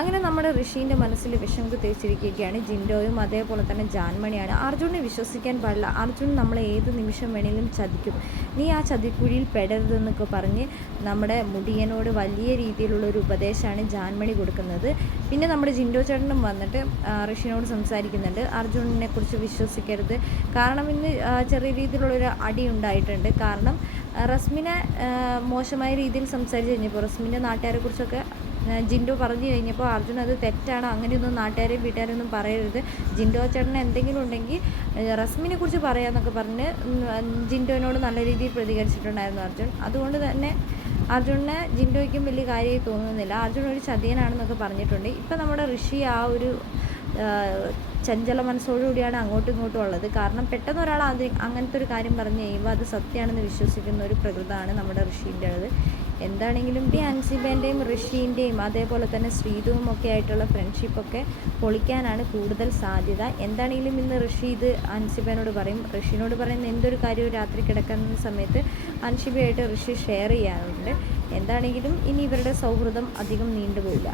അങ്ങനെ നമ്മുടെ ഋഷീന്റെ മനസ്സിൽ വിഷം തേച്ചിരിക്കുകയാണ് ജിൻഡോയും അതേപോലെ തന്നെ ജാൻമണിയാണ്. അർജുനെ വിശ്വസിക്കാൻ പാടില്ല. അർജുൻ നമ്മളെ ഏത് നിമിഷം വേണമെങ്കിലും ചതിക്കും. നീ ആ ചതിക്കുഴിയിൽ പെടരുതെന്നൊക്കെ പറഞ്ഞ് നമ്മുടെ മുടിയനോട് വലിയ രീതിയിലുള്ള ഒരു ഉപദേശമാണ് ജാൻമണി കൊടുക്കുന്നത്. പിന്നെ നമ്മുടെ ജിൻഡോ ചേട്ടനും വന്നിട്ട് ഋഷീനോട് സംസാരിക്കുന്നുണ്ട്. അർജുനെ കുറിച്ച് വിശ്വസിക്കരുത്. കാരണം ഇന്ന് ചെറിയ രീതിയിലുള്ളൊരു അടി ഉണ്ടായിട്ടുണ്ട്. കാരണം റസ്മിനെ മോശമായ രീതിയിൽ സംസാരിച്ച് കഴിഞ്ഞപ്പോൾ റസ്മിന്റെ നാട്ടുകാരെ കുറിച്ചൊക്കെ ജിൻഡോ പറഞ്ഞു കഴിഞ്ഞപ്പോൾ അർജുൻ അത് തെറ്റാണ്? അങ്ങനെയൊന്നും നാട്ടുകാരെയും വീട്ടുകാരെയും ഒന്നും പറയരുത്. ജിൻഡോ ചേട്ടന് എന്തെങ്കിലും ഉണ്ടെങ്കിൽ റസ്മിനെ കുറിച്ച് പറയാമെന്നൊക്കെ പറഞ്ഞ് ജിൻഡോനോട് നല്ല രീതിയിൽ പ്രതികരിച്ചിട്ടുണ്ടായിരുന്നു അർജുൻ. അതുകൊണ്ട് തന്നെ അർജുനെ ജിൻഡോയ്ക്കും വലിയ കാര്യമായി തോന്നുന്നില്ല. അർജുൻ ഒരു ചതിയനാണെന്നൊക്കെ പറഞ്ഞിട്ടുണ്ട്. ഇപ്പം നമ്മുടെ ഋഷി ആ ഒരു ചഞ്ചല മനസ്സോടുകൂടിയാണ് അങ്ങോട്ടും ഇങ്ങോട്ടും ഉള്ളത്. കാരണം പെട്ടെന്ന് ഒരാൾ അത് അങ്ങനത്തെ ഒരു കാര്യം പറഞ്ഞു കഴിയുമ്പോൾ അത് സത്യമാണെന്ന് വിശ്വസിക്കുന്ന ഒരു പ്രകൃതമാണ് നമ്മുടെ ഋഷീന്റെ ഉള്ളത്. എന്താണെങ്കിലും ഈ അൻസിബേന്റെയും ഋഷീന്റെയും അതേപോലെ തന്നെ ശ്രീതുവും ഒക്കെ ആയിട്ടുള്ള ഫ്രണ്ട്ഷിപ്പൊക്കെ പൊളിക്കാനാണ് കൂടുതൽ സാധ്യത. എന്താണെങ്കിലും ഇന്ന് ഋഷി ഇത് അൻസിബേനോട് പറയും. ഋഷിനോട് പറയുന്ന എന്തൊരു കാര്യവും രാത്രി കിടക്കുന്ന സമയത്ത് അൻഷിബയായിട്ട് ഋഷി ഷെയർ ചെയ്യാറുണ്ട്. എന്താണെങ്കിലും ഇനി ഇവരുടെ സൗഹൃദം അധികം നീണ്ടുപോയില്ല